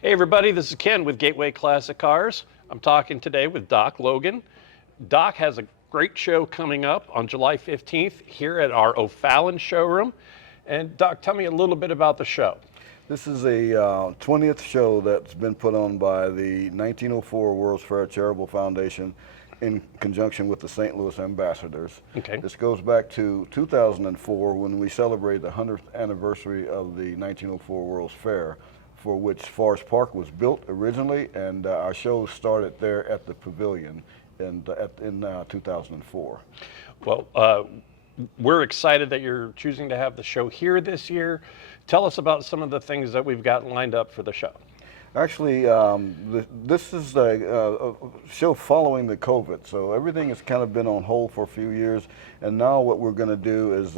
Hey everybody, this is Ken with Gateway Classic Cars. I'm talking today with Doc Logan. Doc has a great show coming up on July 15th here at our O'Fallon showroom. And Doc, tell me a little bit about the show. This is a 20th show that's been put on by the 1904 World's Fair Charitable Foundation in conjunction with the St. Louis Ambassadors. Okay. This goes back to 2004 when we celebrated the 100th anniversary of the 1904 World's Fair, for which Forest Park was built originally, and our show started there at the pavilion in 2004. Well, we're excited that you're choosing to have the show here this year. Tell us about some of the things that we've got lined up for the show. Actually, this is a show following the COVID, so everything has kind of been on hold for a few years, and now what we're going to do is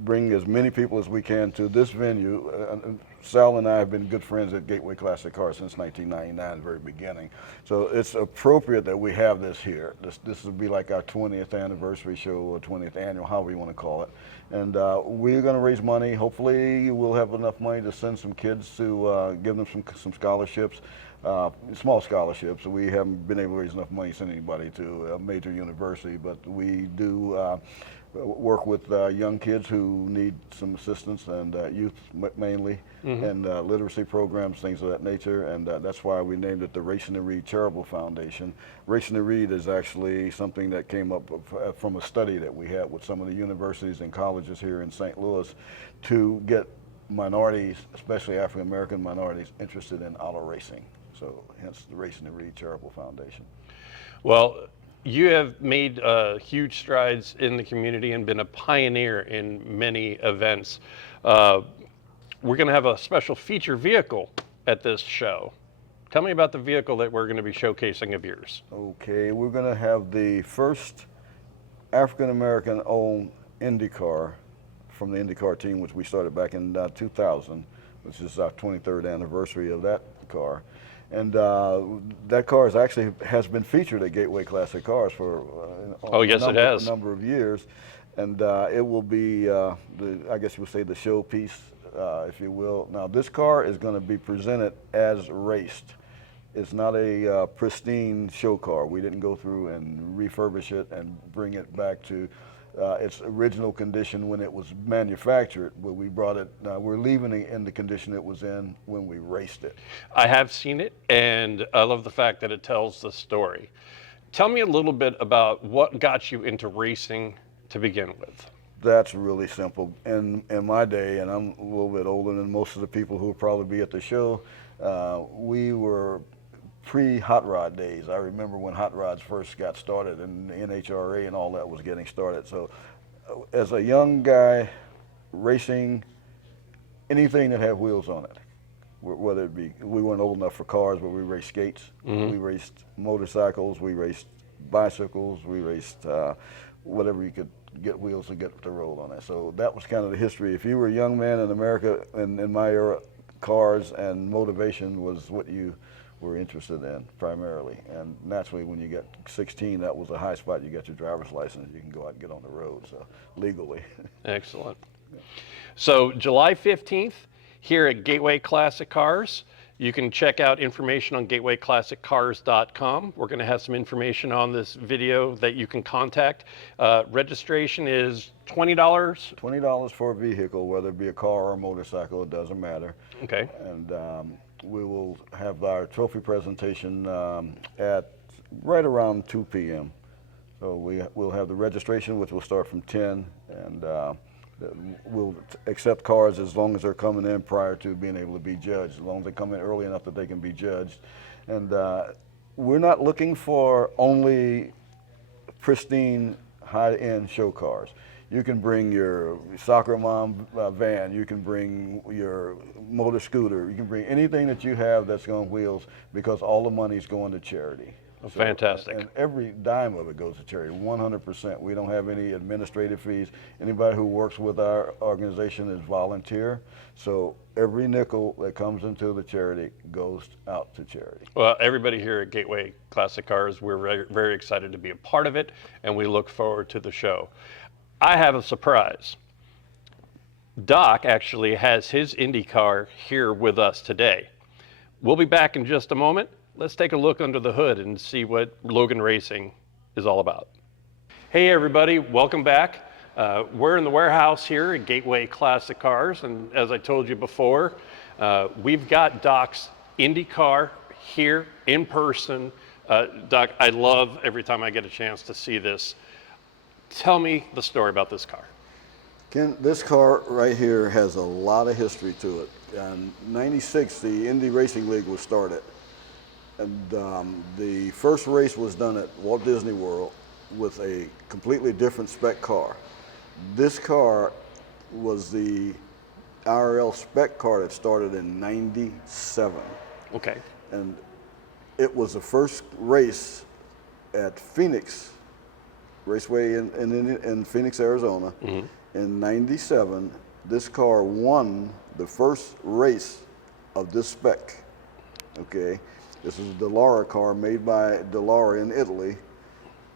bring as many people as we can to this venue. Sal and I have been good friends at Gateway Classic Cars since 1999, the very beginning, so it's appropriate that we have this here. This will be like our 20th anniversary show, or 20th annual, however you want to call it. And we're going to raise money. Hopefully we'll have enough money to send some kids to give them some scholarships, small scholarships. We haven't been able to raise enough money to send anybody to a major university, but we do work with young kids who need some assistance, and youth mainly, and literacy programs, things of that nature. And that's why we named it the Racing to Read Charitable Foundation. Racing to Read is actually something that came up from a study that we had with some of the universities and colleges here in St. Louis to get minorities, especially African American minorities, interested in auto racing. So hence the Racing to Read Charitable Foundation. Well, you have made huge strides in the community and been a pioneer in many events. We're going to have a special feature vehicle at this show. Tell me about the vehicle that we're going to be showcasing of yours. Okay, we're going to have the first African American owned Indy car from the Indy Car team, which we started back in 2000, which is our 23rd anniversary of that car. And that car has been featured at Gateway Classic Cars for a number of years, and it will be I guess you would say the showpiece, if you will. Now this car is going to be presented as raced. It's not a pristine show car. We didn't go through and refurbish it and bring it back to its original condition when it was manufactured, but we brought it, we're leaving it in the condition it was in when we raced it. I have seen it, and I love the fact that it tells the story. Tell me a little bit about what got you into racing to begin with. That's really simple. In my day, and I'm a little bit older than most of the people who will probably be at the show, we were pre-hot rod days. I remember when hot rods first got started and the NHRA and all that was getting started. So as a young guy racing anything that had wheels on it, whether it be, we weren't old enough for cars, but we raced skates, we raced motorcycles, we raced bicycles, we raced whatever you could get wheels to get the roll on it. So that was kind of the history. If you were a young man in America in my era, cars and motivation was what you were interested in primarily. And naturally, when you get 16, that was a high spot. You got your driver's license, you can go out and get on the road, so legally. Excellent. Yeah. So July 15th here at Gateway Classic Cars. You can check out information on gatewayclassiccars.com. We're going to have some information on this video that you can contact. Registration is $20. $20 for a vehicle, whether it be a car or a motorcycle, it doesn't matter. Okay. And we will have our trophy presentation at right around 2 p.m. So we'll have the registration, which will start from 10, and we'll accept cars as long as they're coming in prior to being able to be judged, as long as they come in early enough that they can be judged. And we're not looking for only pristine, high-end show cars. You can bring your soccer mom van, you can bring your motor scooter, you can bring anything that you have that's on wheels, because all the money's going to charity. So, fantastic. And every dime of it goes to charity, 100%. We don't have any administrative fees. Anybody who works with our organization is volunteer. So every nickel that comes into the charity goes out to charity. Well, everybody here at Gateway Classic Cars, we're very, very excited to be a part of it, and we look forward to the show. I have a surprise. Doc actually has his Indy car here with us today. We'll be back in just a moment. Let's take a look under the hood and see what Logan Racing is all about. Hey everybody, welcome back. We're in the warehouse here at Gateway Classic Cars, and as I told you before, we've got Doc's Indy Car here in person. Doc, I love every time I get a chance to see this. Tell me the story about this car. Ken, this car right here has a lot of history to it. In '96, the Indy Racing League was started. And the first race was done at Walt Disney World with a completely different spec car. This car was the IRL spec car that started in '97. Okay. And it was the first race at Phoenix Raceway in Phoenix, Arizona. Mm-hmm. In '97, this car won the first race of this spec. Okay, this is a Dallara car made by Dallara in Italy,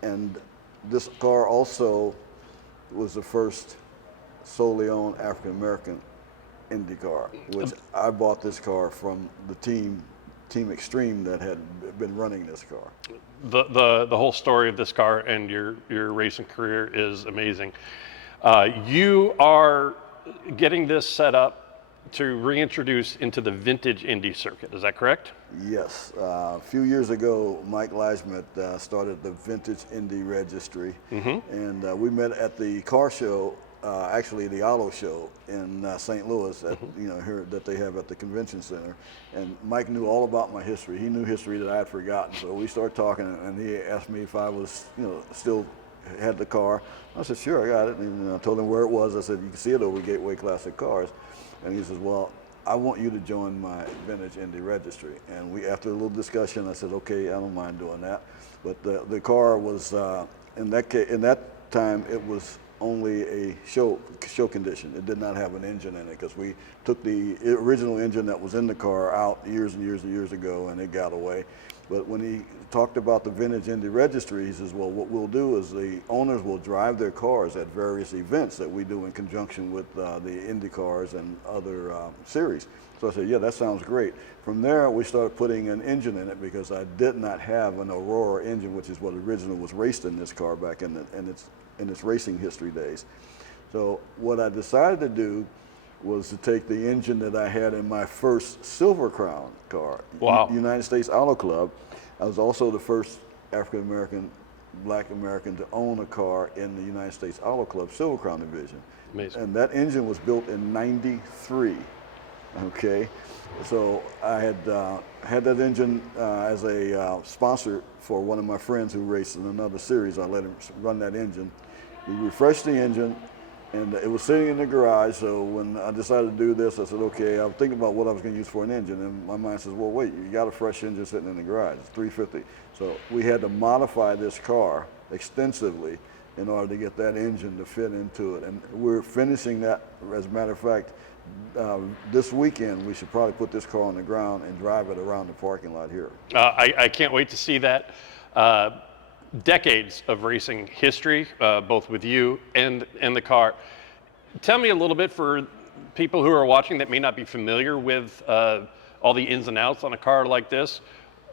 and this car also was the first solely owned African American Indy car, which I bought this car from the Team Extreme that had been running this car. The whole story of this car and your racing career is amazing. You are getting this set up to reintroduce into the vintage Indy circuit, is that correct? Yes. A few years ago, Mike Leishman started the Vintage Indy Registry, mm-hmm. and we met at the car show, actually the auto show in St. Louis, at, mm-hmm. Here that they have at the convention center. And Mike knew all about my history. He knew history that I had forgotten. So we started talking, and he asked me if I was, still had the car. I said, sure, I got it. And I told him where it was. I said, you can see it over Gateway Classic Cars. And he says, well, I want you to join my Vintage Indy Registry. And after a little discussion, I said, okay, I don't mind doing that. But the car was, in that time, it was only a show condition. It did not have an engine in it, because we took the original engine that was in the car out years and years and years ago, and it got away. But when he talked about the Vintage Indy Registry, he says, well, what we'll do is the owners will drive their cars at various events that we do in conjunction with the Indy cars and other series. So I said, yeah, that sounds great. From there, we started putting an engine in it, because I did not have an Aurora engine, which is what originally was raced in this car back in its racing history days. So what I decided to do was to take the engine that I had in my first Silver Crown car, wow. United States Auto Club. I was also the first African American, Black American to own a car in the United States Auto Club Silver Crown division. Amazing. And that engine was built in '93. Okay, so I had that engine as a sponsor for one of my friends who raced in another series. I let him run that engine. We refreshed the engine, and it was sitting in the garage. So when I decided to do this, I said, okay, I was thinking about what I was going to use for an engine, and my mind says, well, wait, you got a fresh engine sitting in the garage. It's 350. So we had to modify this car extensively in order to get that engine to fit into it. And we're finishing that. As a matter of fact, this weekend we should probably put this car on the ground and drive it around the parking lot here. I can't wait to see that. Decades of racing history, both with you and the car. Tell me a little bit, for people who are watching that may not be familiar with all the ins and outs on a car like this.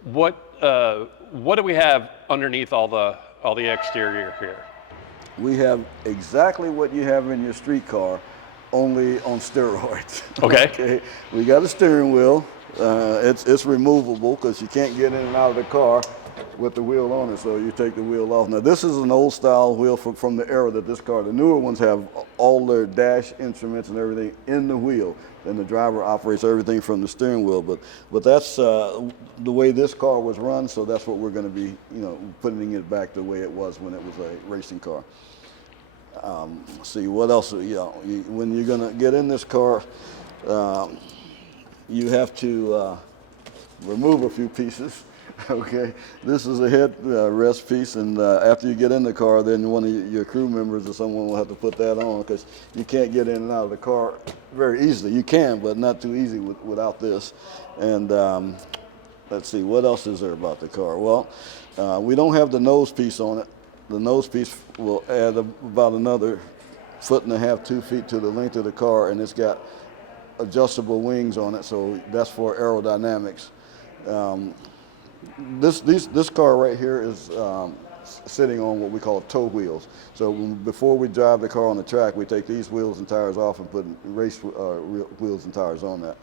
What do we have underneath all the exterior here? We have exactly what you have in your street car, only on steroids. Okay. Okay. We got a steering wheel. It's removable, because you can't get in and out of the car with the wheel on it, so you take the wheel off. Now this is an old style wheel from the era that this car, the newer ones have all their dash instruments and everything in the wheel, and the driver operates everything from the steering wheel. But that's the way this car was run, so that's what we're going to be, putting it back the way it was when it was a racing car. See what else, when you're going to get in this car, you have to remove a few pieces. Okay, this is a head rest piece, and after you get in the car, then one of your crew members or someone will have to put that on, because you can't get in and out of the car very easily. You can, but not too easy without this. And let's see, what else is there about the car? Well, we don't have the nose piece on it. The nose piece will add about another 1.5 to 2 feet to the length of the car, and it's got adjustable wings on it, so that's for aerodynamics. This car right here is sitting on what we call tow wheels. So before we drive the car on the track, we take these wheels and tires off and put race wheels and tires on that.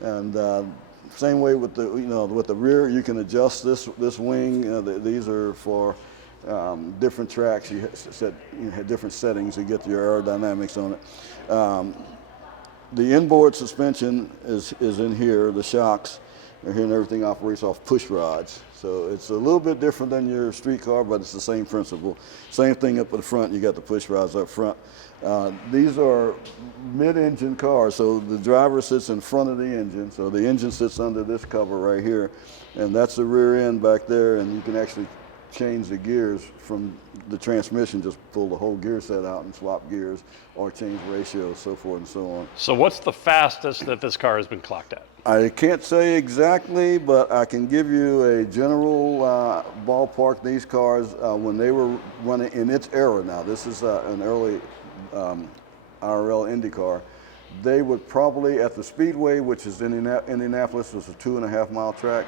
And same way with the with the rear, you can adjust this wing. These are for different tracks. You have different settings to get your aerodynamics on it. The inboard suspension is in here. The shocks are here, and everything operates off push rods. So it's a little bit different than your street car, but it's the same principle. Same thing up at the front. You got the push rods up front. These are mid-engine cars, so the driver sits in front of the engine. So the engine sits under this cover right here, and that's the rear end back there, and you can actually change the gears from the transmission. Just pull the whole gear set out and swap gears, or change ratios, so forth and so on. So what's the fastest that this car has been clocked at? I can't say exactly, but I can give you a general ballpark. These cars, when they were running in its era now, this is an early IRL Indy car, they would probably, at the speedway, which is Indianapolis, was a 2.5 mile track,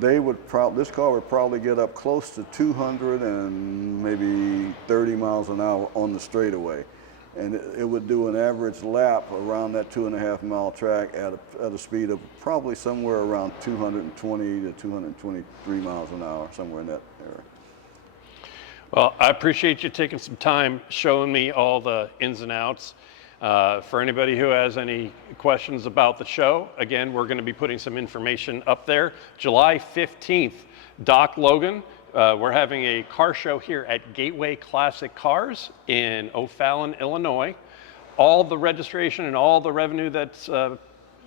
this car would probably get up close to 200 and maybe 30 miles an hour on the straightaway. And it would do an average lap around that 2.5 mile track at a speed of probably somewhere around 220 to 223 miles an hour, somewhere in that area. Well, I appreciate you taking some time showing me all the ins and outs. For anybody who has any questions about the show, again, we're going to be putting some information up there. July 15th, Doc Logan. We're having a car show here at Gateway Classic Cars in O'Fallon, Illinois. All the registration and all the revenue that's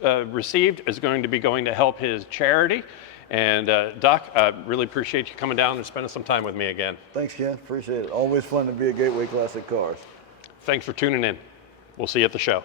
received is going to be going to help his charity. And Doc, I really appreciate you coming down and spending some time with me again. Thanks, Ken. Appreciate it. Always fun to be at Gateway Classic Cars. Thanks for tuning in. We'll see you at the show.